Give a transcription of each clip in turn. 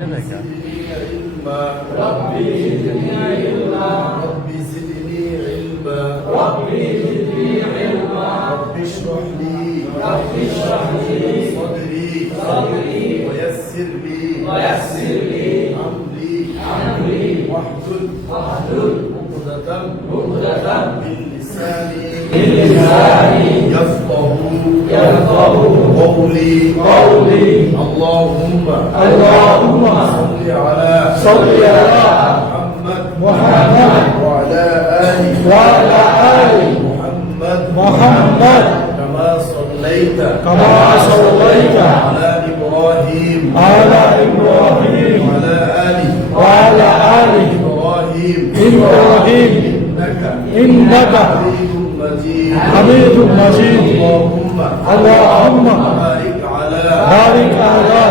ربي زدني علما ربي زدني علما ربي زدني علما رب اشرح لي صدري ويسر لي امري واحلل عقدة من لساني يفقه قولي اللهم صل على محمد وعلى آل محمد كما صليت على إبراهيم وعلى آل إبراهيم إنك حميد مجيد اللهم بارك على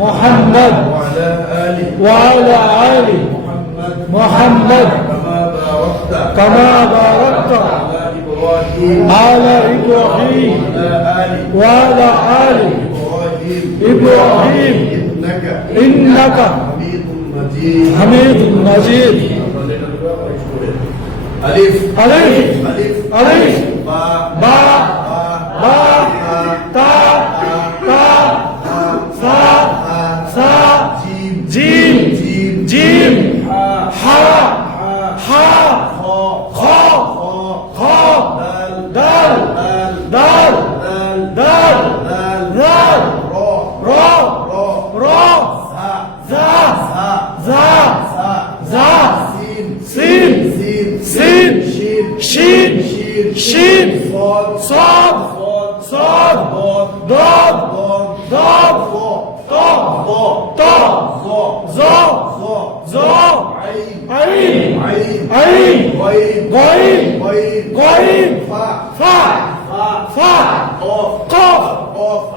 محمد وعلى آل محمد كما باركت على إبراهيم وعلى آل إبراهيم إنك حميد مجيد ألف با تا سا جيم حا خ دال را زا سين شين صاد ضاد ظا عين غين فا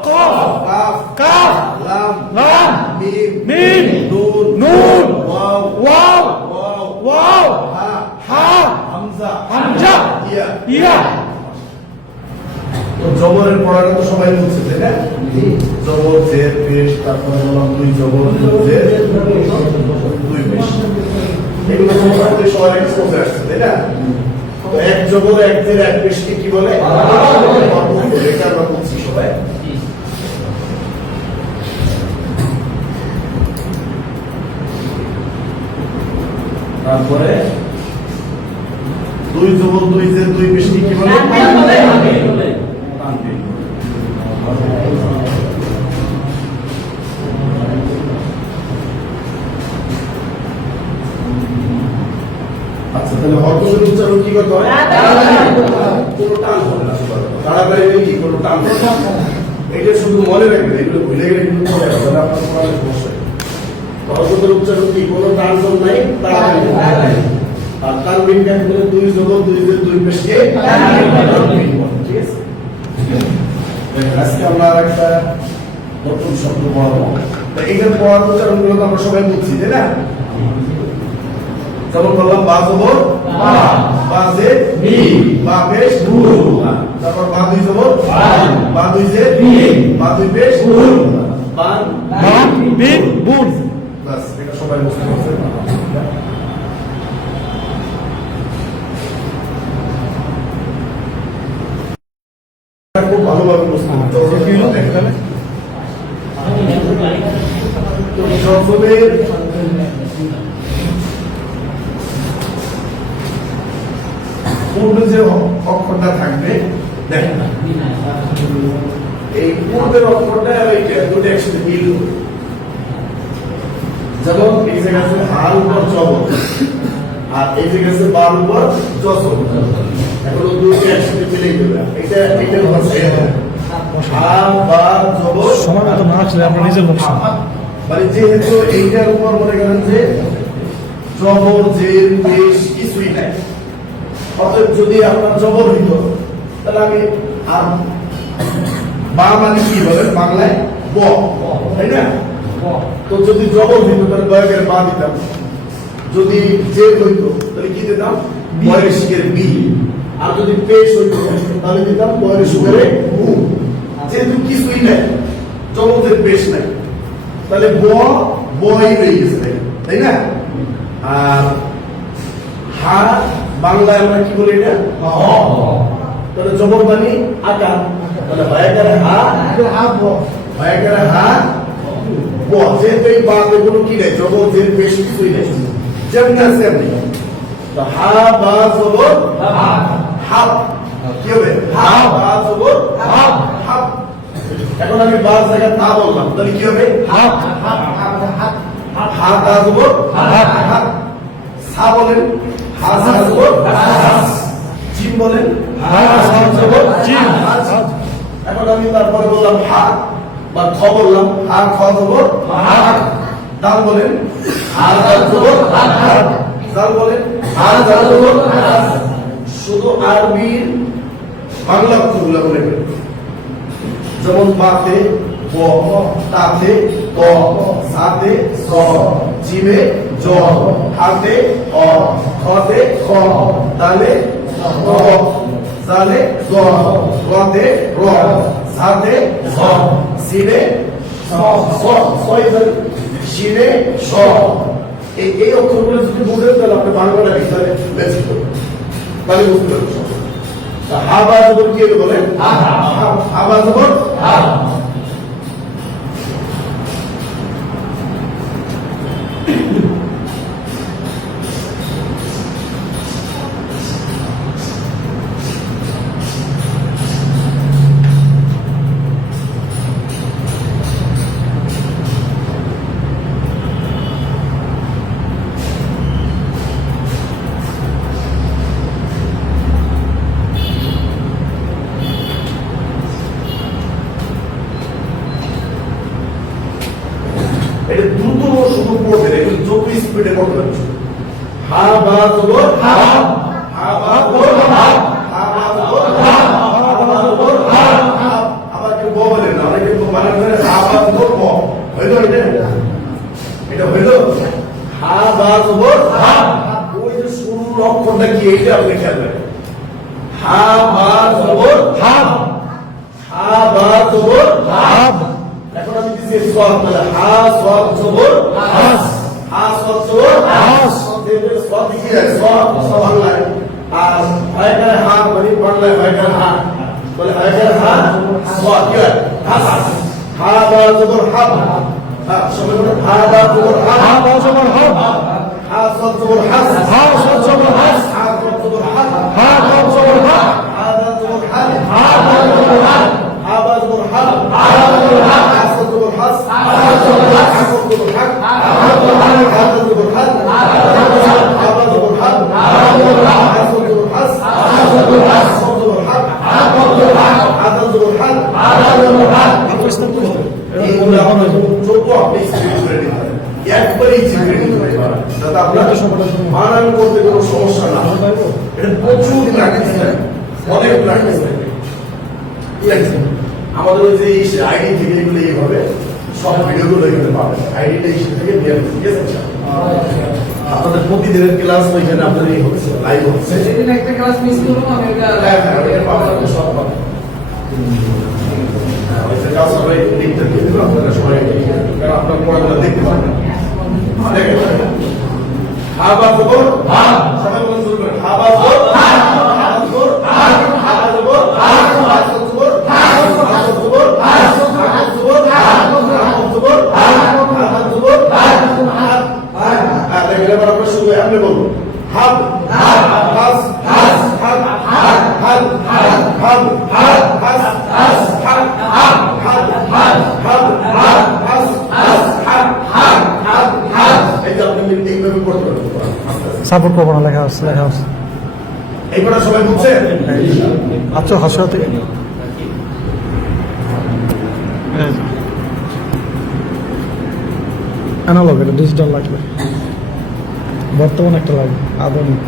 قاف كاف لام ميم نون واو হা হামজা ইয়া। তো জবরের পড়াটা তো সবাই বুঝছে তাই না? জবর জের পেশ, তারপরে বললাম দুই জবর জের দুই পেশ, এগুলো তো মোটামুটি সবাই এক্সপোজে আসছে তাই না? তো এক জবর এক জের এক পেশকে কি বলে? এটা আমরা বুঝছি সবাই। তারপরে দুই জবর দুই জের দুই পেশকে কি বলে? আচ্ছা, তাহলে হরফের উচ্চারণ কি করতে হয়? কোনো টান হবে না, তাড়াতাড়ি কি কোনো টান হবে না। এটা শুধু মনে রাখবেন, এগুলো ভুলে গেলে কিন্তু পড়ে যাবে, তাহলে আপনার পড়ালে সমস্যা হয়। হরফের উচ্চারণ কি কোনো টান নাই, তাড়াতাড়ি। আর তানবিন কাকে বলে? দুই জবর দুই জের দুই পেশকে তানবিন বলে, ঠিক আছে? আজকে আমরা আরেকটা নতুন শব্দ পড়াবো। এইখানে পড়ার উচ্চারণগুলো তো আমরা সবাই বুঝছি তাই না? যেমন বললাম বা জবর বা জের বা পেশ তারপর বা দুই জবর বা দুই জের বা দুই পেশ বুন। বাস, এটা সবাই বুঝতে পারছে। খুব ভালোভাবে বুঝতে হবে। পূর্বে যে অক্ষরটা থাকবে দেখেন, এই পূর্বের অক্ষরটা আর এইটা দুটো একসাথে মিল হবে। যেমন এই জায়গায় আছে হার উপর জবর, আর এই জায়গায় আছে বার উপর জসর। এখন দুটো একসাথে মিলে গেল, এইটার ভাষা হার বা জবর সময় মতো না আসলে আপনি নিজের মুখ মানে যেহেতু এইটার উপর মনে করেন যে জবর জের পেশ কিছুই নাই, অতএব যদি আপনার জবর হইত তাহলে আমি আর বা মানে কি বলেন বাংলায়? ব, তাই না? তো যদি জবর হইত তাহলে বয়ের বা দিতাম, যদি জের হইতো তাহলে কি দিতাম? বয়ের শিখের বি। আর যদি পেশ হইতো তাহলে দিতাম বয়ের শিখের মু। যেহেতু কিছুই নাই, জবরের পেশ নাই, তাহলে ব বই রয়ে গেছে, তাই না? আর হা বাংলায় আমরা কি বলি এটা? তাহলে জবরদানি আকা, তাহলে হয়াকারে হা, হয়াকারে হা ব, যেহেতু এই বাতে কোনো কি নেই, জবর যে বেশ কিছুই নেই, যেমনি আছে এমনি। তো হা বা জবর হাব, কি হবে? হা বা জবর হাব, হাব। এখন আমি বা জায়গায় তা বললাম, তাহলে কি হবে? হা তা জবর হাব। সা বলেন, হা সা জবর হাস। জিম বলেন, হা সা জবর জিম। এখন আমি তারপরে বললাম হা বা খ বললাম, হা খ জবর হা। দাল বলেন, হা দাল জবর হা। জাল বলেন, হা জাল জবর হাস। শুধু আরবির বাংলা অক্ষরগুলো বলে যেমন বাতে ব, তাতে ত, সাতে স, জিমে জ, হাতে অ, খতে খ, দালে ত, জালে জ, রতে র, সাতে স, সিনে স, শিনে স। এই অক্ষরগুলো যদি বুঝেন তাহলে আপনি বাংলাটা ভিতরে বেঁচে করবেন, তাহলে বুঝতে পারবেন। হা বা জবর কি বলেন? হা বা জবর হা। এটা দ্রুত শুধু পড়বেন, একটু যত স্পিডে পড়তে পারছেন। হা বা জবর হা, হা বা জবর হা, হা বা জবর হা, হা বা জবর হা। আবার কেউ ব বলেন না, অনেকে মানে হা বা জবর ব হইলো, এটা হইলো হা বা জবর হা। ওই যে শুরুর অক্ষরটা কি এইটা আপনি খেয়াল রাখবেন। হা বা জবর হা, হা বা জবর হা। এখন আমি দিছি সওয়াব, তাহলে হা সওয়াব জবর হাস, হা সওয়াব জবর হাস। দেখবেন সওয়াব কি হয়? সওয়াব বাংলায়, আর হয়কারে হা মানে বাংলায় হয়কারে হা, বলে হয়কারে হা সওয়াব কি হয়? হাস। হা বা জবর হাব, হ্যাঁ সবাই বলেন হা বা জবর হাব, হা বা জবর হাব। হা সওয়াব জবর হাস, হা সওয়াব জবর হাস। হা সওয়াব জবর হাব, হা সওয়াব জবর হাব। হা দা জবর হাব, হা দা জবর হাব। হা বা জবর হাব, হা বা জবর হাব। হা সওয়াব জবর হাস, হা সওয়াব জবর হাস। হা সওয়াব জবর হাব, হা সওয়াব জবর হাব। হা দা জবর হাব, হা দা জবর হাব। হা বা জবর হাব, হা বা জবর হাব। হা সওয়াব জবর হাস, হা সওয়াব জবর হাস। হা সওয়াব জবর হাব, হা সওয়াব জবর হাব। হা দা জবর হাব, হা দা জবর হাব। এইগুলো আমরা যত আপনি স্পিড করে নিতে পারেন, একবারই স্পিড নিতে পারেন, যাতে আপনার বানান করতে কোনো সমস্যা না হয়। এটা প্রচুর প্র্যাকটিস লাগে, অনেক প্র্যাকটিস লাগে। ঠিক আছে, আমাদের ওই যে আইডি থেকে এগুলো এইভাবে সব ভিডিওগুলো এখানে পাবেন, আইডিটা এই থেকে নিয়ে আসবেন। ঠিক আছে, আপনাদের প্রতিদিনের ক্লাস ওইখানে আপনাদের এই হচ্ছে, লাইভ হচ্ছে। সেদিন একটা ক্লাস মিস করলাম আমি, এটা এটা পাবেন, সব পাবেন। ওইটা কাজ হবে, লিঙ্কটা দিয়ে দেবো, আপনারা সবাই কারণ আপনার পড়াগুলো দেখতে পাবেন। দেখেন, হা বা জবর হা, সবাই বলেন শুরু করেন। হা বা জবর হা, হা বা জবর হা, হা বা জবর হা, হা জবর হা, হা জবর হা, হা জবর হা, হা জবর হা, হা জবর হা। হ্যাঁ, দেখেন এবার আমরা শুরু করি, আপনি বলুন হাব, হাস, হাস, হাব, হাব, হাব, হাব, হাব, হাস, হাস, হাব, হাব, হাব, হাব, হাব, হাব, হাস, হাস, হাব, হাব, হাব, হাব। এই যে আপনি এইভাবে পড়তে পারবেন। সাপোর্ট করবো না, লেখা আছে, লেখা আছে। এইবার সবাই বুঝছেন? আচ্ছা হাসিয়াতে অ্যানালগ, এটা ডিজিটাল লাগবে, বর্তমান একটা লাগবে আধুনিক।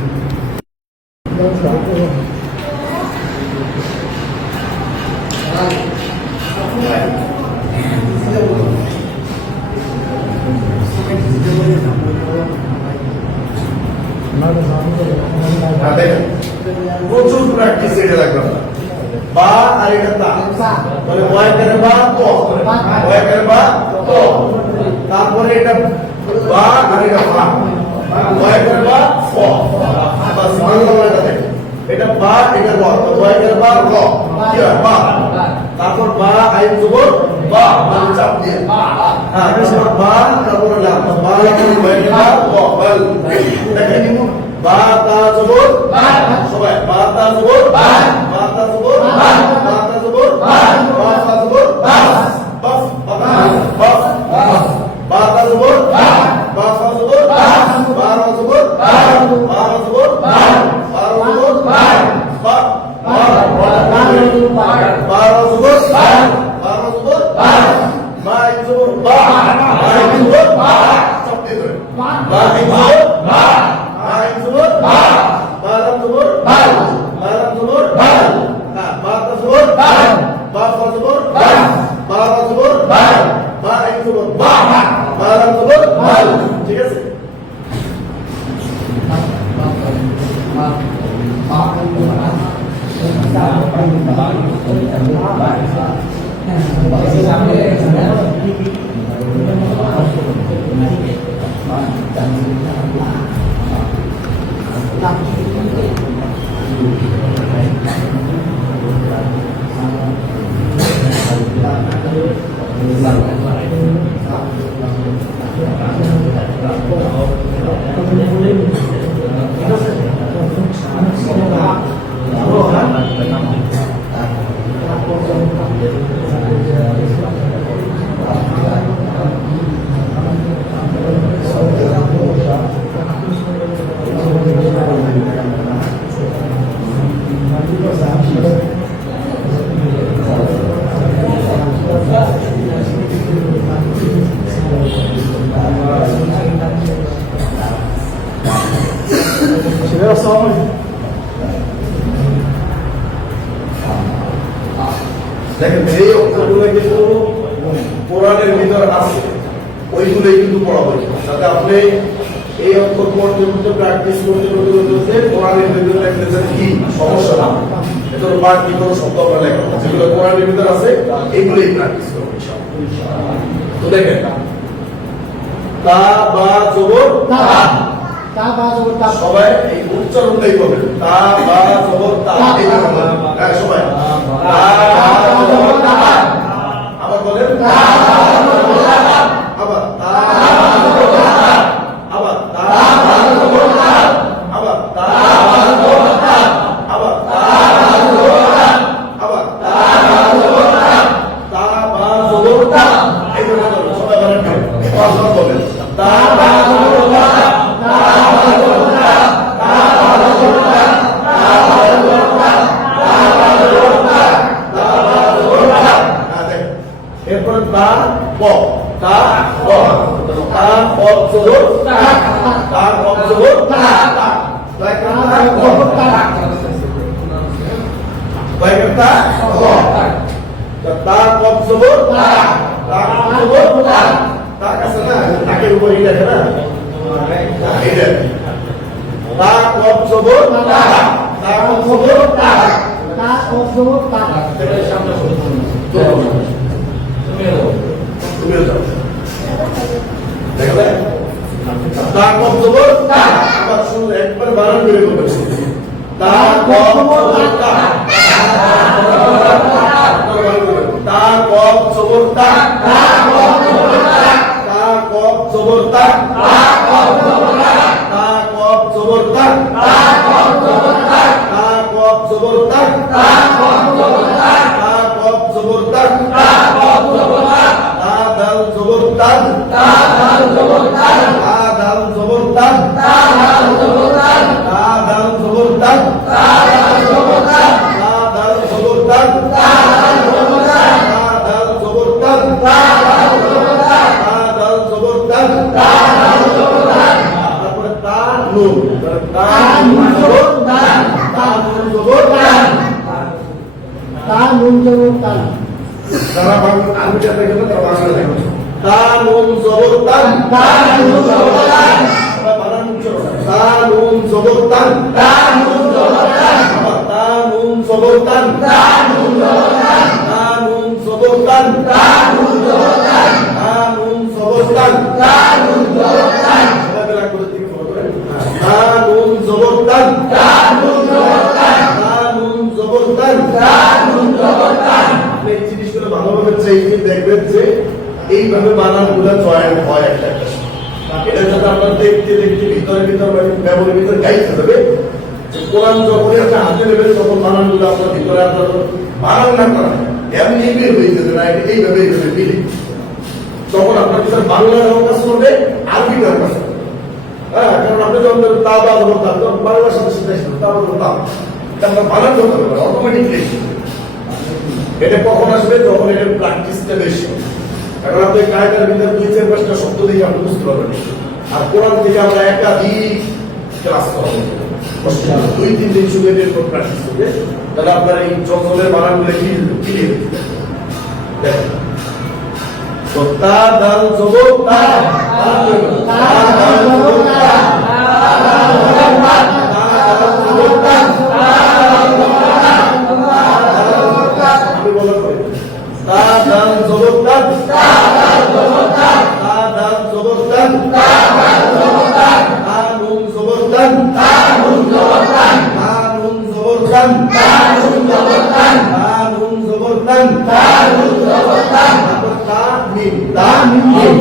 দেখেন প্রচুর প্র্যাকটিস এটা লাগবে আপনার। বা আর এটা তা, মানে ওয়াই করে বা তো, ওয়াই করে বা তো। তারপরে এটা বা আর এটা বা বয়ের বা ফ বাস বাংলাটা দেখো এটা বা এটা র বয়ের বা র কি হয় বা তারপর বা আইন জবর বা মানে চাপ দিয়ে হ্যাঁ তারপর বা তারপর লাম বা বয়ের বা র বল দেখেন বা তা জবর বা সবাই বা তা জবর বা তা জবর বা তা জবর বা তা জবর বাস বাস বাস বা তা জবর বা তা জবর বা রা জবর বা রা জবর বা রা জবর বা বা রা জবর বা মা জবর বা জবর বা সব দিয়ে ধরে বা জবর বা জবর বা জবর বা জবর বা হ্যাঁ বা জবর বা জবর বা জবর বা জবর বা জবর বা ঠিক আছে ছেলেরা আসসালামু আলাইকুম দেখেন এই অক্ষরগুলো কিন্তু কোরআনের ভিতরে আছে ওইগুলোই কিন্তু পড়া হয় যাতে আপনি এই অক্ষর পড়তে পড়তে প্র্যাকটিস করতে করতে করতে কোরআনের ভিতরে দেখতেছেন কি সমস্যা না এটা পাঠ কি কোনো শব্দ আমরা লেখা যেগুলো কোরআনের ভিতরে আছে এইগুলোই প্র্যাকটিস করবো তো দেখেন তা বা জবর তা সবাই এই উচ্চারণটাই করবেন তা বা জবর তা এইভাবে বলবেন হ্যাঁ সবাই তা বা জবর তা আবার বলেন তা বা জবর তা আবার তা বা জবর তা আবার তা বা জবর তা আবার তা বা জবর তা আবার তা বা জবর তা আবার তা বা জবর তা তা বা জবর তা এইভাবে বলবেন সবাই বলেন কথা বলেন তা বা জবর তা এরপরে তা প তা প তা প জবর তা তা প জবর তা তা তা প জবর তা তা জবর তা তা কাছে না নাকের উপর এটা না এটা তা প জবর তা তা প জবর তা এটা সামনে তুমিও যাও দেখবে তা কম জবর তা আবার শুনুন একবার বানান করে বলবেন তা কম জবর তা তা কম জবর তা তা কম জবর তা তা কম জবর তা তা কম জবর তা তা কম জবর তা তা কম জবর তা তা কম জবর তা তা কম জবর তা তা কম জবর তা তা কম জবর তা দাল জবর তান তা দাল জবর তান তা দাল জবর তান তা দাল জবর তান তা দাল জবর তান তা দাল জবর তান তা দাল জবর তান তা দাল জবর তান তা দাল জবর তান তা দাল জবর তান তা দাল জবর তান তা দাল জবর তান তারপরে তা নুন তা নুন জবর তান তা নুন জবর তান তা নুন জবর তান যারা বাংলা আরবিটা দেখেন তারা বাংলা দেখেন তা নুন জবর তান তা নুন জবর তান বানান উচ্চারণ তা নুন জবর তান তা নুন জবর তান তা নুন জবর তান তা নুন জবর তান তা নুন জবর তান তা নুন জবর তান তা নুন জবর তান সবাই রাগ করে দিকে ফলো করেন। তা নুন জবর তান, আপনি এই জিনিসগুলো ভালোভাবে চাইলে দেখবেন যে এইভাবে বানানগুলো চয়ন হয় একটা একটা এটা যাতে আপনার দেখতে দেখতে ভিতরে ব্যবহারের ভিতরে গাইতে হবে যে কোরআন যখনই আপনি হাতে নেবেন তখন বানানগুলো আপনার ভিতরে আপনার বানান না করা এমনি বের হয়ে যাবে না এইভাবে এইভাবে মিলে তখন আপনার ভিতরে বাংলাটাও কাজ করবে আরবিটাও কাজ করবে। হ্যাঁ, কারণ আপনি যখন তা বা বলতাম তখন বাংলার সাথে সাথে তা বলতাম আপনার বানান করতে হবে অটোমেটিকলি। এটা কখন আসবে যখন এটার প্র্যাকটিসটা বেশি হবে। এখন আপনি কায়দার ভিতরে 2-4-5টা শব্দ দেখে আপনি বুঝতে পারবেন আর কোরআন থেকে আমরা একাধিক ক্লাস করাবো 2-3 দিন শুধু এর উপর প্র্যাকটিস করবে তাহলে আপনার এই জঙ্গলের বানানগুলো ক্লিয়ার দেখেন। তো তা দাল জবর তা দাল জবর তা আমি বলা করি তা দাল জবর তা তা দাল জবর তা তা নুন জবর তা তা নুন জবর তা নুন জবর তা নুন জবর তা নুন জবর তা নুন জবর তা তা মিম তা মিম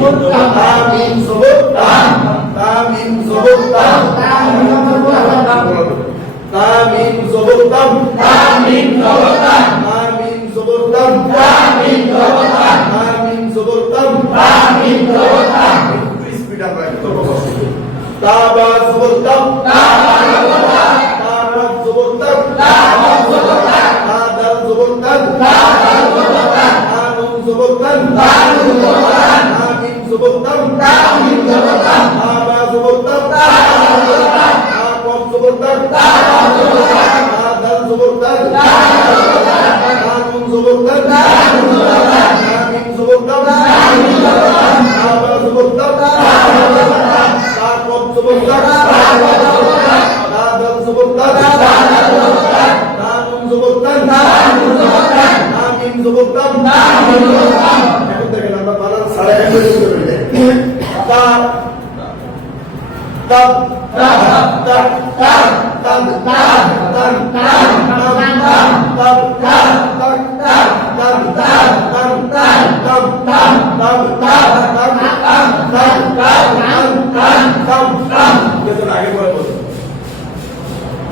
তা মিম জবর তা তা মিম জবর তা তা মিম জবর তা তা মিম জবর তা তা মিম জবর তা তা মিম জবর তা তা মিম জবর তা তা মিম জবর তা তা মিম জবর তা একটু স্পিড আমরা একটু কষ্ট করি তা বা জবর তা তা বা জবর তা তা বা জবর তা তা বা জবর তা তা দাল জবর তা তা দাল জবর তা তা নুন জবর তা তা নুন জবর তা তা মিম জবর তা তা মিম জবর তা তা বা জবর তা তা জবর তা তা কম জবর তা তা জবর তা তা দাল জবর তা তা জবর তা তা নুন জবর তা তা নুন জবর তা তা মিম জবর তা তা মিম জবর তা তা বা জবর তা তা জবর তা তা কম জবর তা তা জবর তা তা দাল জবর তা তা জবর তা তা নুন জবর তা তা নুন জবর তা তা মিম জবর তা তা মিম জবর তা এখন দেখেন আমরা বানান সাড়ে এক করে শুরু করি তা তা তা তা তা তা তা তা তা তা তা আগে পরে বলুন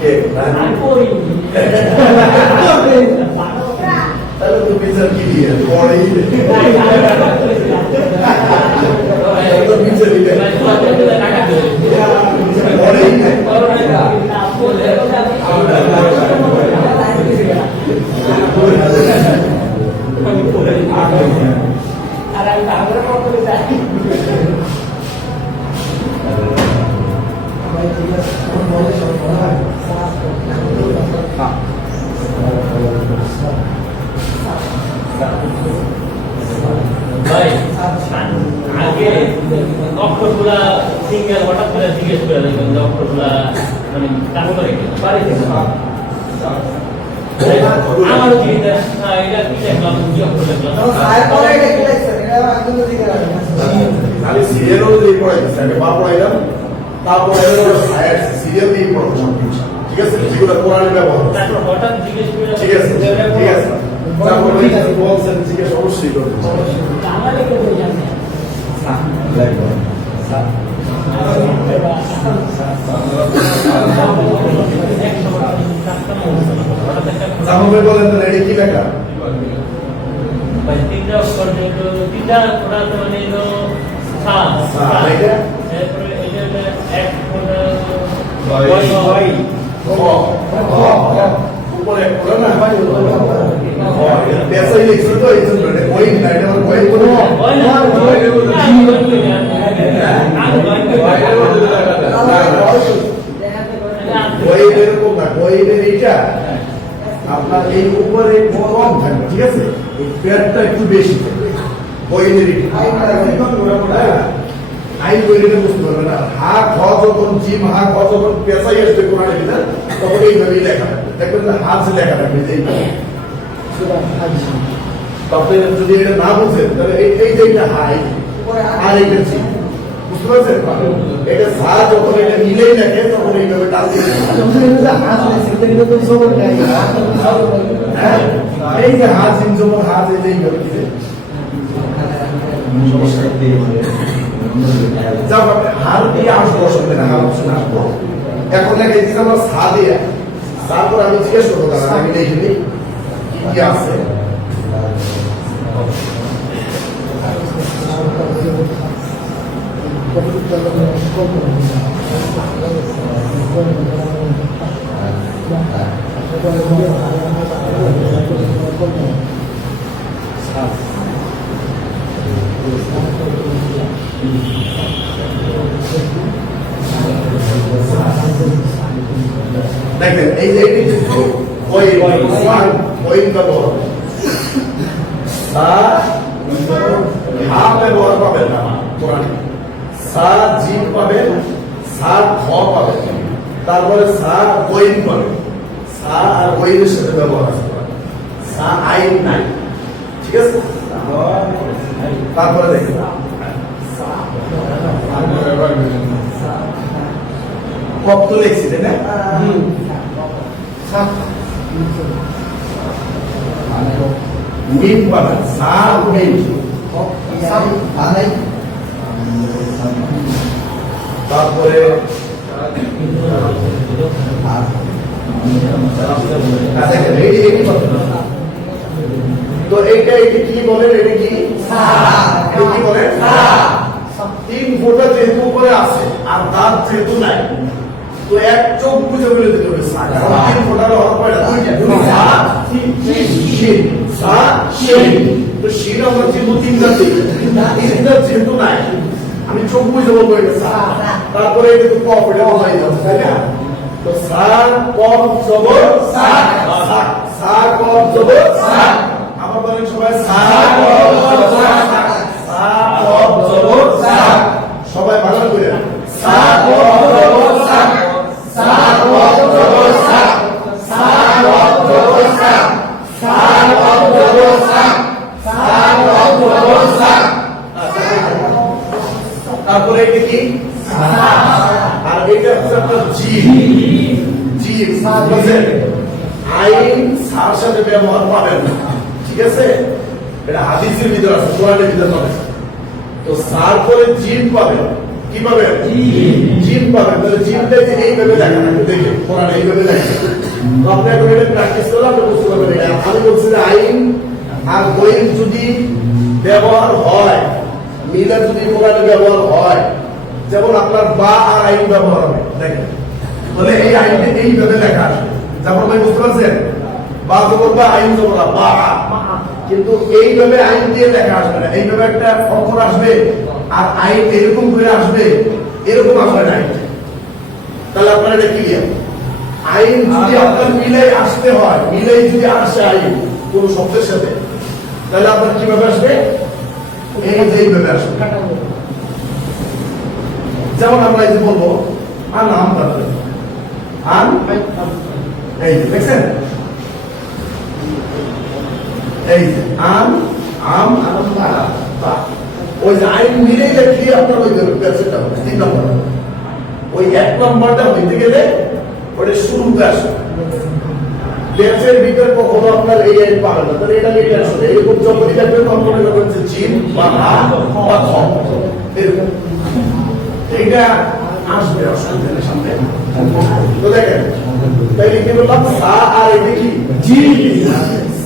কে তাহলে তো বিচার কি দিয়ে পরেই তো বিচার দিবে পরেই ভাই আগে অক্ষরগুলা সিঙ্গেল হঠাৎ করে জিজ্ঞেস করে দেখবেন যে অক্ষরগুলা মানে কাজ করে কিনা বাড়িতে আমার কি এটা কি দেখলাম কি অক্ষর দেখলাম আমি সিরিয়াল দিয়ে পড়াইছি আগে বা পড়াইলাম তারপর সিরিয়াল দিয়ে পড়াচ্ছি ঠিক আছে যেগুলো কোরআনে ব্যবহার তারপর হঠাৎ জিজ্ঞেস করে ঠিক আছে ঠিক আছে তারপর বলছেন জিজ্ঞেস অবশ্যই করবেন আমাদের কেউ জানে জামাবে বলেন তো রেডি কি লেখা ভাই তিনটা অক্ষর যেগুলো তিনটা কোরআন মানে হলো সা এটা তারপরে এটা এক ভাই উপরে পড়া না পেছাই লিখছো তো এই জন্য ওই না এটা ওই বলে ওই এরকম না ওই এইটা আপনার এই উপরে কম থাকবে ঠিক আছে এই পেয়ারটা একটু বেশি থাকবে ওইনের আইন বইটা বুঝতে পারবে না হা খ যখন জিম হা খ যখন পেশাই আসবে কোরআনের ভিতর তখন এইভাবেই লেখা থাকবে দেখবেন যে হাত লেখা থাকবে এইভাবে আপনি যদি এটা না বুঝেন তাহলে এই যে এটা হাই আর এইটা জিম বুঝতে পারছেন? এটা সা যখন এটা মিলেই দেখে তখন এইভাবে টান দিয়ে হ্যাঁ এই যে হাত জিম যখন হাত এই যে এইভাবে দিবে যাও হাত দিয়ে আসবো অসুবিধা না হাত অপশন আসবো এখন দেখে এই যে আমরা সা দিয়ে তারপর আমি জিজ্ঞেস করবো দাদা আমি দেখে নিই কি কি আছে দেখেন এই যে এটি কিন্তু ওই ব্যবহার সা হা ব্যবহার পাবেন না কোরআনে সা জিম পাবেন সা খ পাবেন তারপরে সা ওইন পাবেন সা আর ওইনের সাথে ব্যবহার আছে সা আইন নাই ঠিক আছে তারপরে দেখেন কত তো লিখছি তাই না মিম পাবেন সা মিম তারপরে তো এইটা এটি কি বলেন এটা কি কি বলেন তিন ফোঁটা যেহেতু উপরে আছে আর দাঁত যেহেতু নাই তো এক চোখ বুঝে বলে দিতে হবে তিন ফোঁটার হওয়ার পরে তো শির আমরা যেহেতু তিনটা যেহেতু নাই আমি চোখ বুঝে বলবো এটা তারপরে এটা তো কফ এটা অনলাইন আছে তাই না তো সা কফ জবর সা কফ জবর আবার বলেন সবাই সা কফ জবর সবাই ভালো করে সা কফ জবর সা কফ জবর সা কফ জবর সা কফ জবর সা কফ জবর তারপরে এটা কি আর এটা হচ্ছে আপনার জিম আইন সার সাথে ব্যবহার পাবেন না ঠিক আছে এটা হাদিসের ভিতরে আছে কোরআনের ভিতরে পাবেন তো সার পরে জিম পাবেন কি পাবেন জিম পাবেন তাহলে জিমটা যে এইভাবে দেখা থাকে দেখে কোরআনে এইভাবে দেখা তো আপনি এখন এটা প্র্যাকটিস করলে আপনি বুঝতে পারবেন আমি বলছি যে আইন আর বইয়ের যদি ব্যবহার হয় মিলে যদি কোরআনে ব্যবহার হয় যেমন আপনার বা আর আইন ব্যবহার হবে দেখেন তাহলে এই আইনটা এইভাবে লেখা আসবে যেমন ভাই বুঝতে পারছেন বা জবর বা আইন জবর বা কিন্তু এইভাবে আইন দিয়ে লেখা আসবে না এইভাবে একটা অক্ষর আসবে আর আইন এরকম করে আসবে এরকম আসবে না তাহলে আপনার এটা ক্লিয়ার আইন যদি আপনার মিলে আসতে হয় মিলে যদি আসে আইন কোন শব্দের সাথে তাহলে আপনার কিভাবে আসবে এইভাবে আসবে যেমন আমরা এই যে বলবো আন আম তাদের আন এই দেখছেন এই আম আম ওই যে আইন মিলেই দেখি আপনার ওই ব্যবসাটা হবে 3 নম্বর ওই 1 নম্বরটা হইতে গেলে ওটা শুরুতে আসে ব্যবসার ভিতরে কখনো আপনার এই আইন পাবেন না তাহলে এটা লিখে আসবে এরকম যখনই দেখবেন তখন মনে করবেন যে জিম বা হা বা খ এরকম এইটা আসবে অসুবিধা সামনে তো দেখেন তাই লিখে বললাম সা আর এটা কি জিম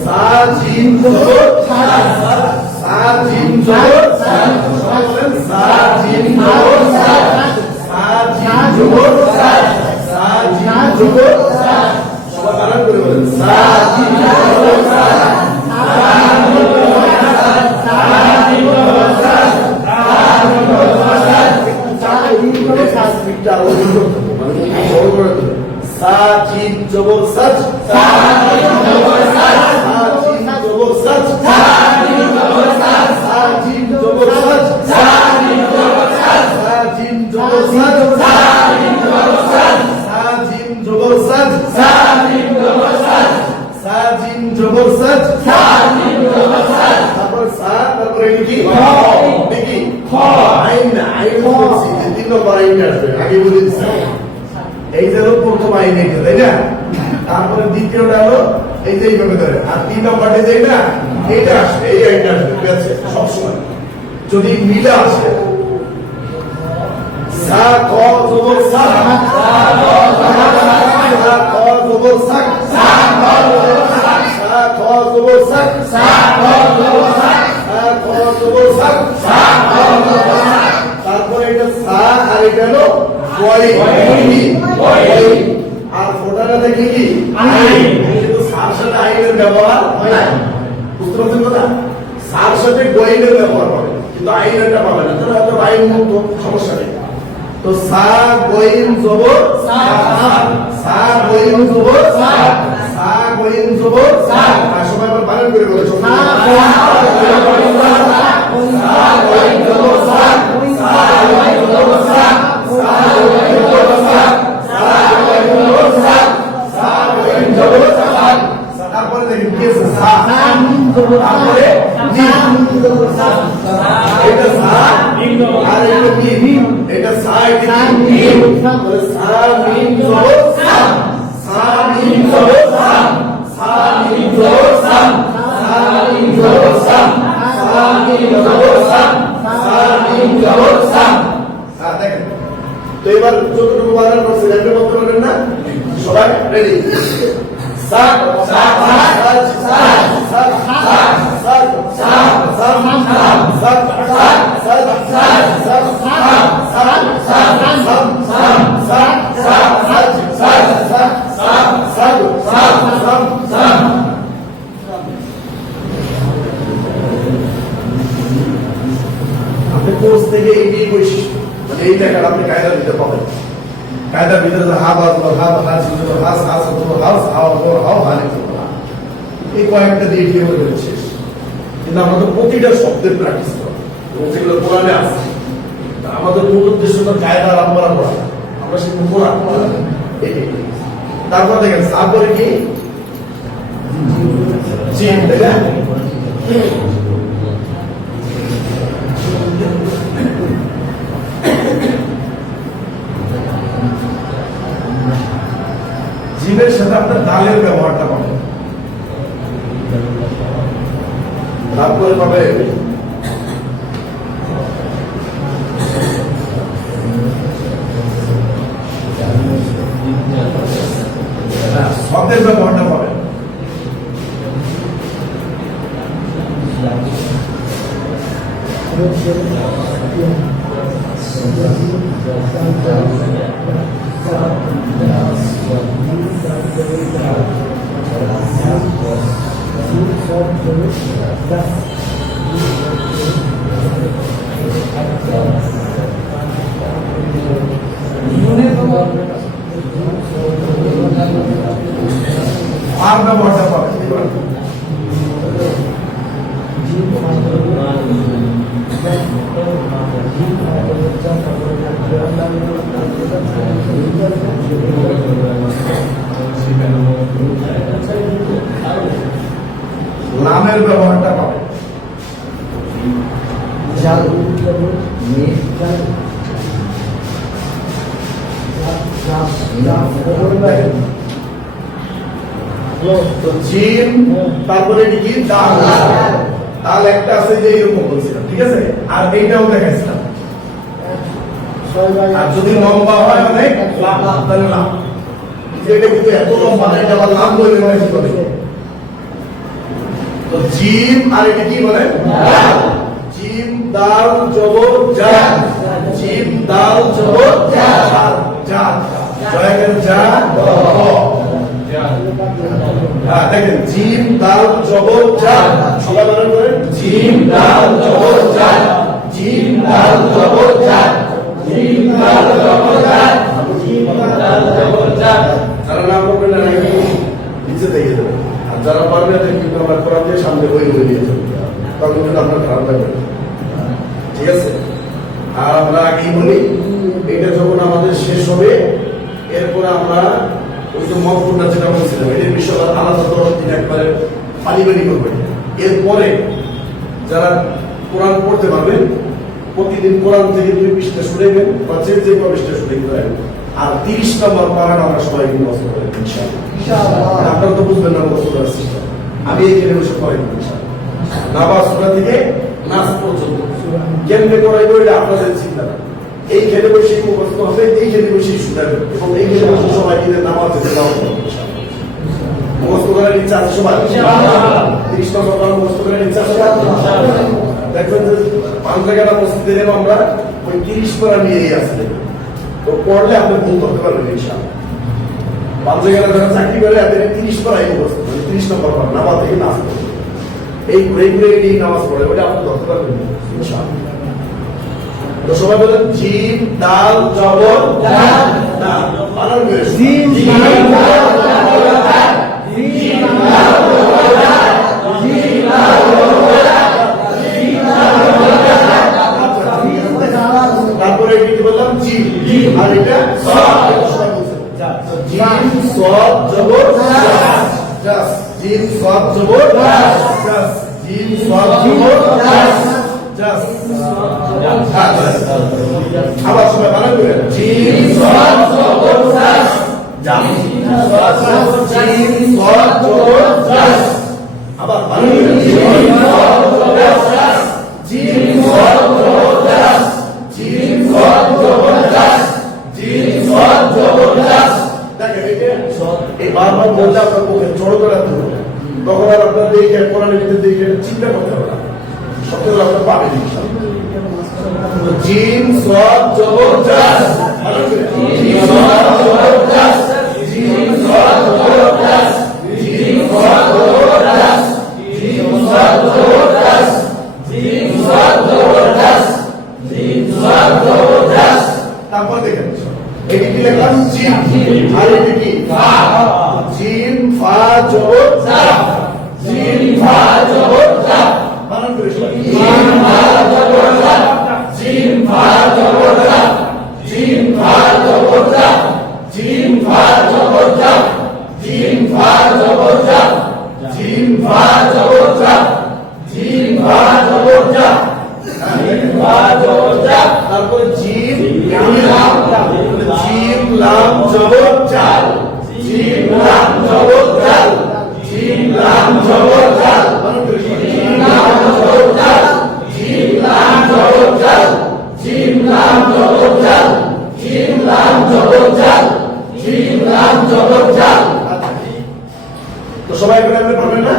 সা জিম জবর সা জিম জবর সা জিম জবর সা জিম জবর সা জিম জবর সবাই বানান করে বলেন সা জিম জবর সা জিম জবর সা জিম জবর সা সা জিম জবর সচ সা জিম জবর সচ সা জিম জবর সচ সা জিম জবর সচ সা জিম জবর সচ সা জিম জবর সচ সা জিম জবর সচ সা জিম জবর সচ সা জিম জবর সচ সা জিম জবর সচ সা জিম জবর সচ সা জিম জবর সচ তারপর সা তারপর কি খ দেখি খ আইন না আইন বলছি প্রথম আইন আসবে, আগে বলে দিচ্ছি। এই যে হলো প্রথম আইন এটা, তাই না? তারপরে দ্বিতীয়টা হলো এই যে এইভাবে ধরে, আর 3 নম্বরটা যেই না এইটা আসবে, এই আইনটা আসবে, ঠিক আছে? সবসময় যদি মিলে আসে সা ক জবর সা, সা ক জবর সা, সা ক জবর সা, সা ক জবর সা, সা ক জবর সা, সা ক জবর সা, সা ক জবর সা। তারপরে এটা সা আর এটা হলো বয়, আর ফোটাটা দেখি কি আইন, কিন্তু সার সাথে আইনের ব্যবহার হয় না। বুঝতে পারছেন কথা? সার সাথে বইনের ব্যবহার করে, কিন্তু আইনটা পাবে না। তাহলে হয়তো আইন মুক্ত, সমস্যা নেই। তো সা বইন জবর সা, সা বইন জবর সা, সা বইন জবর সা। আর সবাই আবার বানান করে বলে সা বইন জবর সা, সা বইন জবর সা, সা বইন জবর সা, সা বইন জবর সা, সা বইন জবর সা, সা বইন জবর সা। তারপরে দেখেন কি আছে সা, তারপরে মিম, এটা সা আর এটা মিম, এটা সা এটা মিম, তাহলে সা মিম জবর সা, সা মিম জবর সা, সা মিম জবর সা, সা মিম জবর সা, সা মিম জবর সা, সা মিম জবর সা। দেখেন তো এবার যতটুকু বানান করছে এটা বলতে পারবেন না? সবাই রেডি? সা সা সা সা সা সা সা সা সা সা আপনি কোর্স থেকে এই বৈশিষ্ট্য, মানে এই লেখার আপনি কায়দার ভিতরে পাবেন। কায়দার ভিতরে হা বা হা বা হাস হাস হাস হাস হাও হাও হানি, এই কয়েকটা দিয়ে কি হয়ে গেছে শেষ। কিন্তু আমাদের প্রতিটা শব্দের প্র্যাকটিস করা, এবং সেগুলো কোরআনে আছে। আমাদের মূল উদ্দেশ্য তো কায়দা আরাম করা পড়া, আমরা সেগুলো কোরআন এটাই। তারপর দেখেন তারপরে কি জিম, তাই না? জিমের সাথে আপনার দালের ব্যবহারটা পাবেন। তারপরে পাবে শব্দের ব্যবহারটা পাবেন। আর ব্যবহারটা পাবেন লামের ব্যবহারটা পাবেন। তো জিম, তারপরে কি দাল, দাল একটা আছে যে এরকম বলছিলাম, ঠিক আছে? আর এইটাও দেখাইছিলাম। আর যদি লম্বা হয় অনেক তাহলে লাভ, যেটা কিন্তু এত লম্বা না, এটা আবার লাভ বলে কি বলে? তো জিম আর এটা কি বলে? জিম দাল জবর জা, জিম দাল জবর জা, জা জয়ের জা দ। হ্যাঁ দেখেন জিম দাল জবর জা, সবাই মনে করেন জিম দাল জবর জা, জিম দাল জবর জা, জিম দাল জবর জা, জিম দাল জবর জা। যারা নাম করবেন না নাকি নিচে দেখে দেবেন, আর যারা পারবে না কিন্তু আমরা কোরআন দিয়ে সামনে বই বই দিয়ে দেবো, তখন কিন্তু আপনার খারাপ লাগবে, ঠিক আছে? আর আমরা আগেই বলি এটা যখন আমাদের শেষ হবে, এরপরে আমরা ওই যে মহকুন্না যেটা বলছিলাম এটার বিষয় আলাদা দিন একবারে পানি পানি করবেন। এরপরে যারা কোরআন পড়তে পারবেন প্রতিদিন কোরআন থেকে 2 পৃষ্ঠা শুনেবেন বা যে কোনো পৃষ্ঠা শুনে করেন আর 30 নম্বর পারান আমরা সবাই মুখস্থ করেন ইনশাআল্লাহ। আপনারা তো বুঝবেন না মুখস্থ করার সিস্টেম, আমি এইখানে বসে করাই ইনশাআল্লাহ। নামাজ সূরা থেকে নাস পর্যন্ত কেমনে করাইবো এটা আপনাদের চিন্তা না। এইখানে বসে মুখস্থ হবে, এইখানে বসে শুনাবেন এবং এইখানে বসে সবাই মিলে নামাজ দিতে যাওয়া ইনশাআল্লাহ। মুখস্থ করার ইচ্ছা আছে সবাই ইনশাআল্লাহ। 30 নম্বর পারা মুখস্থ করার ইচ্ছা আছে ইনশাআল্লাহ। দেখবেন যে পাঁচজায়গাটা মসজিদে এলাম আমরা ওই 30 পারা নিয়েই আসলে তো পড়লে আপনি ভুল করতে পারবেন ইনশাআল্লাহ। পাঁচজায়গাটা যারা চাকরি করে এদের 30 পারাই মুখস্থ, 30 নম্বর পারা নামাজ থেকে নাচ পড়ে এই ঘুরে ঘুরে এই নামাজ পড়ে ওটা আপনি ধরতে পারবেন ইনশাআল্লাহ। তো সবাই বলেন জিম দাল জবর দাল দাল বানান করে জিম দাল দাল জিম দাল দাল জিম দাল তারপরে কি বললাম জিম আর এটা সদ জিম সদ জবর জাস জাস জিম সদ জবর জাস জিম সদ জবর জাস জাস আবার সবাই বানান করে জিম সদ জবর জাস জাস জিম সদ জবর জাস আবার বানান করে জিম সদ জবর জাস জিম সদ জবর জাস জিম সদ জবর জাস জিম সদ জবর জাস। দেখেন এই বারবার বললে আপনার মুখে জড়ো করে রাখতে হবে, তখন আর আপনার দেখে কোরআনের ভিতরে দেখে চিন্তা করতে হবে না, সবগুলো আপনার পাবেন জিম সদ জবর জাস জিম সদ জবর জাস জিম সদ জবর জাস জিম সদ জবর জাস জিম সদ জবর জাস জিম সদ জবর জাস জিম সদ জবর জাস। তারপর দেখেন এটি কি লিখলাম জিম আর এটি কি ফা জিম ফা জবর জা জিম ফা জবর জা বানান করে জিম ফা জবর জা জিম ফা জবর জা জিম ফা জবর জা জিম ফা জবর জা জিম ফা জবর জা জিম ফা জবর জা জিম ফা জবর জা জিম ফা জবর জা। তারপর জিম লাম জিম লাম জবর জাল জিম লাম জবর জাল জিম লাম জবর জাল জিম লাম জবর জাল জিম লাম জবর জাল জিম লাম জবর জাল জিম লাম জবর জাল জিম লাম জবর জাল। তো সবাই করে আপনি পারবেন না?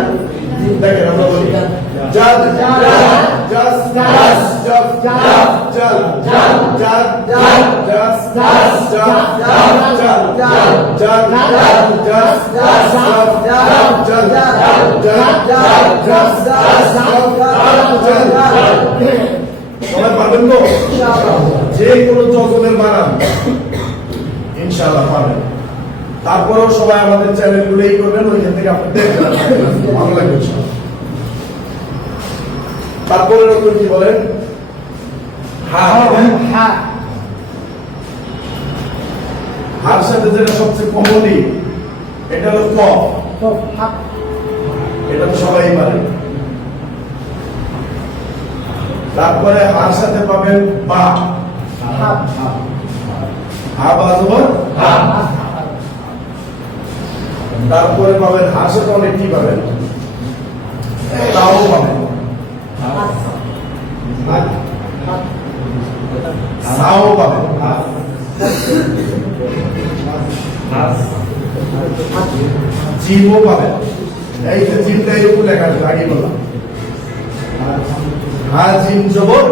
দেখেন আমরা বলি জাদ জাদ জাস জাস জাস জাস জাল জাল জাল জাল জাস জাস জাল জাল জাল জাল জাস জাস জাল জাল জাল জাস জাস জাল। সবাই পারবেন তো? যে কোনো যজনের বানান ইনশাআল্লাহ পারবেন। তারপরেও সবাই আমাদের চ্যানেলগুলো এই করবেন, ওইখান থেকে আপনি দেখবেন ভালো লাগবে ইনশাআল্লাহ। তারপরে নতুন কি বলেন হার সাথে যেটা সবচেয়ে কমনলি এটা হলো কফ, এটা তো সবাই পারে। তারপরে হার সাথে পাবেন বা হা বাজবর হা। তারপরে পাবেন হার সাথে অনেক কি পাবেন তাও পাবেন সাও পাবেন জিমও পাবেন। এই যে জিমটা এরকম লেখা আছে আগে বললাম হ্যাঁ জিম জবর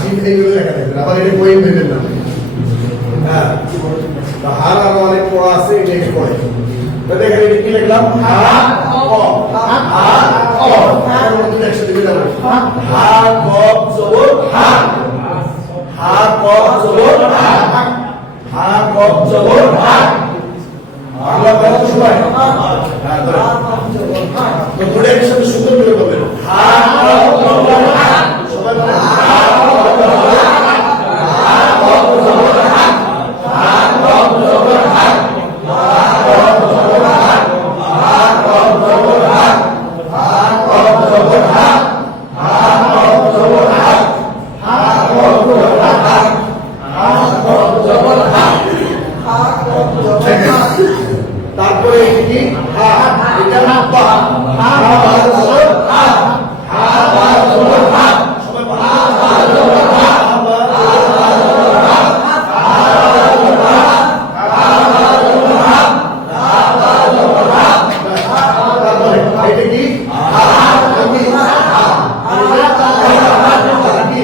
জিম এইগুলো লেখা থাকবে, আবার এটা বই ভেবেন না। হ্যাঁ হার আরো অনেক পড়া আছে, এটা একটু পড়ে তো দেখেন এটা কি লিখলাম হা ক হা ক একসাথে মিলাম হা ক জবর হা হা ক জবর হা হা ক জবর হা। বাংলা বলার সময় হ্যাঁ তো পড়ে একসাথে সুন্দর করে বলবেন হা ক জবর হা। সবাই বলেন হা ক জবর হা হা ক জবর হা হা ক জবর হা হা ক জবর হা হা ক জবর হা হা ক জবর হা হা ক জবর হা হা ক তারপরে এটা কি হা এটা বা হা বা জবর হা হা বা জবর হা সবাই বলেন হা বা জবর হা হা বা জবর হা হা বা জবর হা হা বা জবর হা হা বা জবর হা তারপরে এটা কি হা এটা কি হা আর এটা কি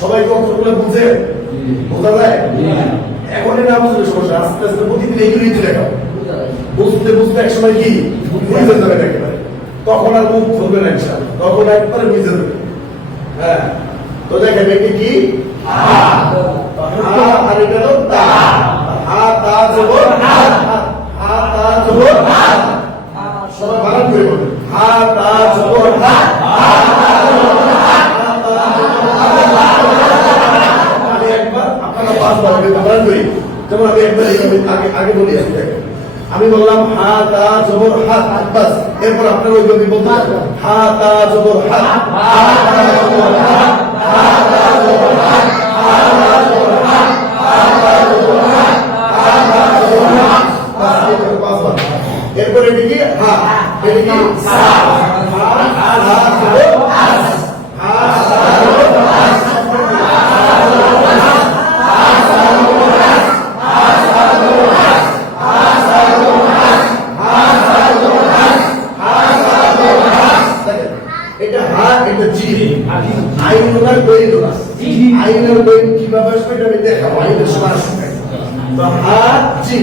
সবাই কতগুলো বুঝে বোঝা যায় এখন এটা আমাদের সমস্যা আস্তে আস্তে প্রতিদিন এইগুলোই চলে গেল বুঝতে বুঝতে এক সময় কি বুঝে যাবে একেবারে তখন আর মুখ ধরবে না ইনশাআল্লাহ তখন একবারে বুঝে যাবে হ্যাঁ তো দেখেন এটা কি হা আর এটা হলো তা হা তা জবর হা হা তা জবর হা সবাই বানান করে বলুন হা তা জবর হা হা তা জবর হা আমি একবার আপনারা পাঁচবার বানান করি যেমন আমি একবার আগে বলি আমি বললাম হা তা জবর হাত বাস এরপর আপনারা ওইভাবে বলতে হা তা জবর হাত হা তা জবর হাত হা তা জবর হাত হা তা জবর হাত হা তা জবর হাত হা তা জবর হাত পাঁচবার এরপর এটা কি হা এটা কি সা হা তা জবর হাত হা তা জবর হাত এটা হা এটা জি আইনুনার বইনুনা আইনুনার বইন কিভাবে আসবে এটা আমি দেখাবো আইনের সময় আসবে তো হা জি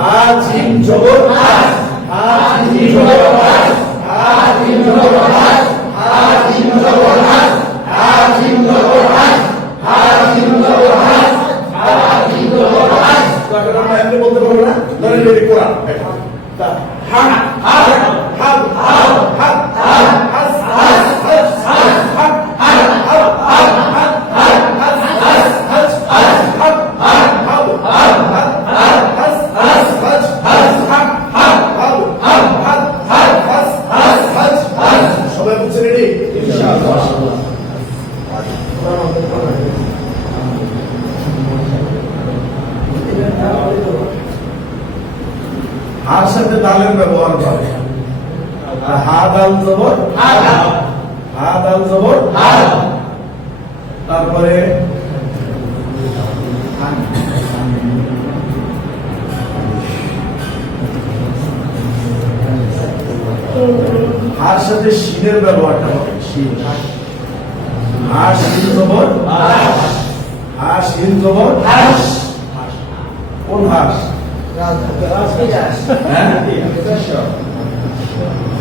হা জি জবর হা হা জি জবর হা হা জি জবর হা হা জি জবর হা হা জি জবর হা হা জি জবর হা হা জি জবর হা তো এটা আমরা এমনি বলতে পারবো না ধরেন এটা কোরআন তা হা হা হা হা হা সবাই বুঝছেন রেডি হার সাথে দালের ব্যবহার করে হা দাল জবর হা দাল জবর তারপরে হার সাথে শিনের ব্যবহারটা হবে শিন হা শিন জবর হা শিন জবর কোন হাস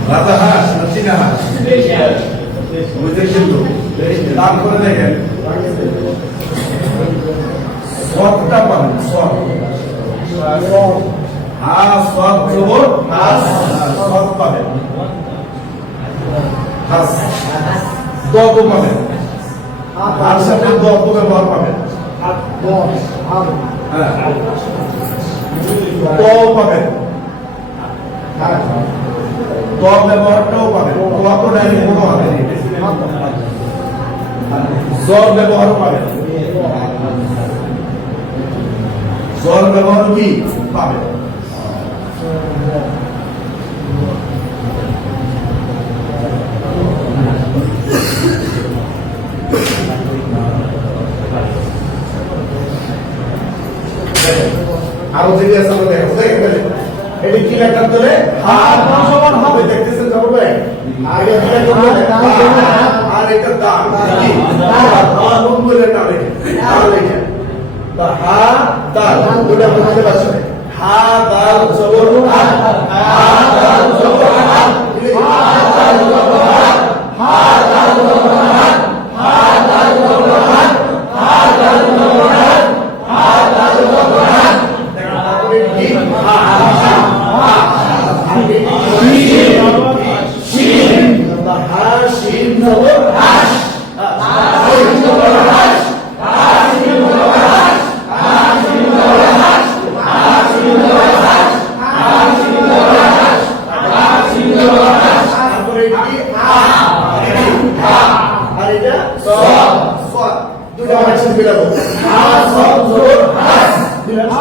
রাজা হাস না চীনা হাস বুঝতে কিন্তু দাম করে দেখেন সবটা পাবেন সব হা সব জবর সব পাবেন হাস দব পাবেন আর সাথে দব ব্যবহার পাবেন হ্যাঁ ত পাবেন ত ব্যবহারটাও পাবেন তো ডাইরেক্ট কোনো হবে জর ব্যবহারও পাবেন জর ব্যবহার কি পাবেন আরো যদি আছে আমরা দেখো এটা কি লেখা তোলে সমান হবে দেখতেছেন সবাই আর এটা কি লেখা তোলে আর এটা দাম কি দাম বলে না লেখা আর লেখা তো হা দাল ওটা বুঝতে পারছেন হা দাল জবর হা হা দাল জবর হা হা দাল জবর হা হা দাল জবর হা হা দাল জবর হা হা দাল জবর হা হা দাল জবর হা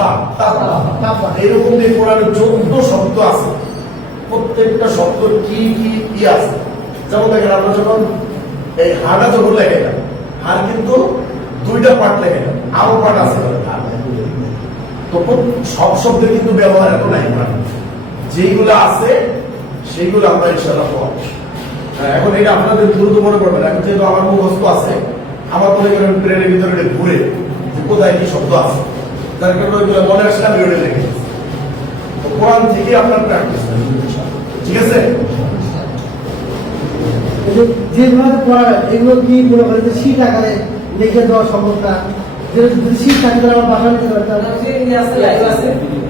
এরকম যে কোরআনে 14 শব্দ আছে, প্রত্যেকটা শব্দ কি কি আছে। যেমন দেখেন আমরা যখন এই হাড়া যখন লেগে গেলাম, হাড় কিন্তু 2টা পার্ট লেগে গেল, আরো পার্ট আছে তো সব শব্দের কিন্তু ব্যবহার এত নাই। যেইগুলো আছে সেইগুলো আমরা ইনশাআল্লাহ পড়ব। এখন এটা আপনাদের দ্রুত মনে করবেন, এখন যেহেতু আমার মুখস্থ আছে, আমার মনে করেন ব্রেনের ভিতরে ঘুরে যে কোথায় কি শব্দ আছে, যার কারণে ওইগুলো মনে আসলে আমি ওটা লিখে দিচ্ছি। তো কোরআন থেকে আপনার প্র্যাকটিস, ঠিক আছে? যেভাবে পড়া এগুলো কি মনে করেন যে শীত আকারে লিখে দেওয়া সম্ভব না? যদি শীত থাকে তাহলে আমার বাসা নিতে পারতাম।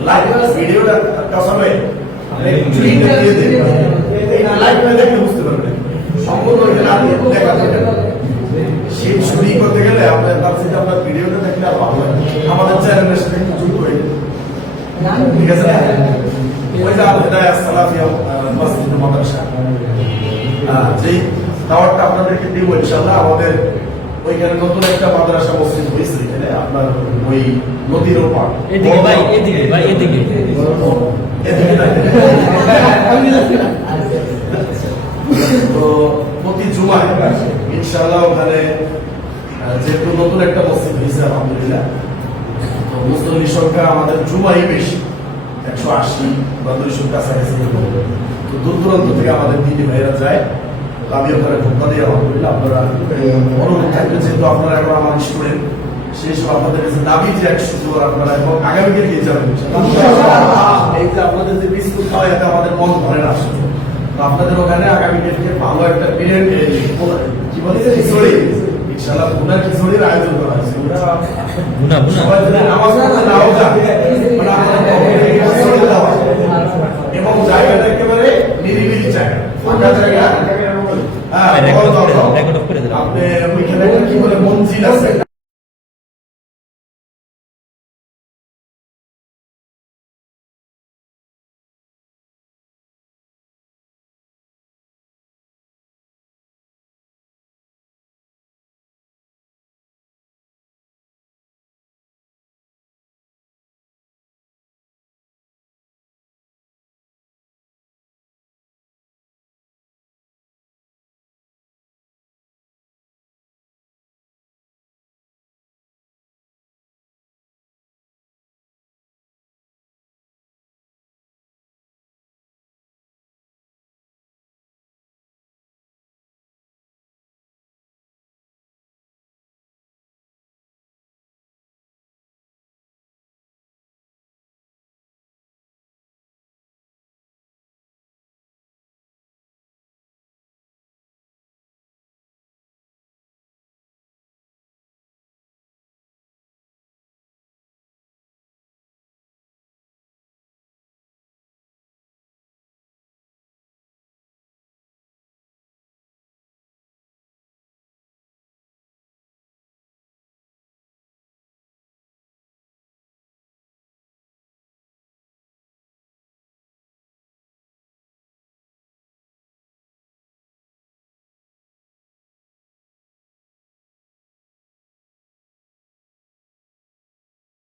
লাইভ ভিডিওটা কাসাবে লিংক দিয়ে দিন, এই লাইভটা দেখলে বুঝতে পারবেন। সম্পূর্ণ এটা না দিয়ে দেখা যাবে না। শীত শুরু করতে গেলে আপনার কাছে আপনার ভিডিওটা দেখলে আর ভালো লাগে, আমাদের চ্যানেলের সাথে একটু যুক্ত হয়ে যাবে, ঠিক আছে? ওই যে আল-হিদায়াহ সালাফিয়া মসজিদ মাদ্রাসা, যেই দাওয়াতটা আপনাদেরকে দিব ইনশাআল্লাহ। আমাদের ওইখানে নতুন একটা মাদ্রাসা মসজিদ হয়েছে, এখানে আপনার ওই নদীর ওপার। এদিকে ভাই, এদিকে ভাই, এদিকে তো প্রতি জুমায় ইনশাআল্লাহ ওখানে যেহেতু নতুন একটা মসজিদ হয়েছে আলহামদুলিল্লাহ, তো মুসলিম সংখ্যা আমাদের জুমাই বেশি, 180 বা 200 কাছাকাছি। তো দূর দূরান্ত থেকে আমাদের দিদি ভাইরা যায়, তো আমি ওখানে ভোক্তা দিয়ে আলহামদুলিল্লাহ। আপনারা পরবর্তী থাকবে, যেহেতু আপনারা এখন আমার স্টুডেন্ট, সেই সব আপনাদের কাছে দাবি যে 100 জন আপনারা এবং আগামীকে দিয়ে যাবেন। এই যে আপনাদের যে বিস্কুট খাওয়া, এতে আমাদের মন ভরে না। তো আপনাদের ওখানে আগামী ডেটকে ভালো একটা পিরিয়ড কি বলে খিচুড়ি, ইনশাআল্লাহ ভুনা খিচুড়ির আয়োজন করা হয়েছে। সবাই যদি নামাজ পড়তে নাও যান, মানে আপনাদের খিচুড়ি দেওয়া এবং জায়গাটা একেবারে নিরিবিলি জায়গা, ফাঁকা জায়গা। হ্যাঁ, আপনি ওইখানে কি বলে মঞ্জিল আছে।